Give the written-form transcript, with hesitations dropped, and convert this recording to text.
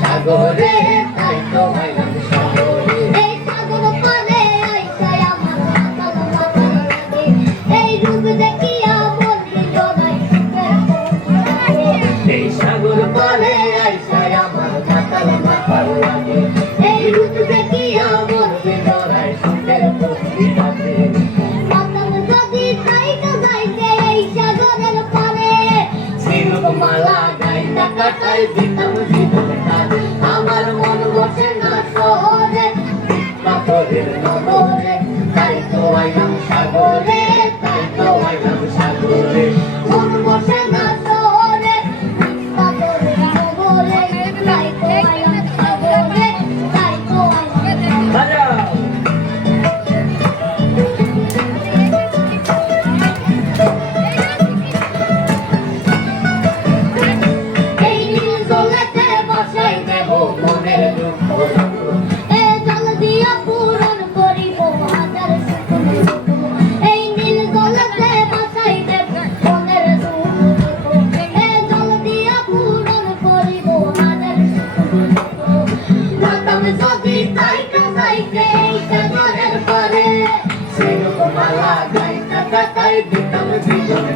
সাগরে তাই তো আইলাম সাগরে এই সাগর পারে আইসা আমার মাতাল মাতাল লাগে এই রূপ দেখিয়া মন জড়াই এই সাগর পারে আইসা আমার মাতাল মাতাল লাগে এই রূপ দেখিয়া মন জড়াই সুখের প্রতি থাকে মাতাল যদি যাইতে যাইতে এই সাগরের পারে ঝিনুক মালা গাইতা কাটাই দিতাম জীবন কাল আমার মন বসে না শহরে পাথরের নগরে তাই তো আইলাম সাগরে তাই তো আইলাম সাগরে মন বসে না শহরে পাথরের নগরে তাই তো আইলাম সাগরে তাই তো আইলাম বাজাও এই নীল জলেতে বসাই দেব মনের দুঃখ এ জল দিয়া পূরণ করিব হাজার সুখ এই নীল জলেতে বসাই দেব মনের দুঃখ এ জল দিয়া পূরণ করিব হাজার সুখ মাতাম যদি তাইতে যাইতে এই সাগরের পারে ঝিনুক মালা গাইতা কাটাই দিতাম জীবন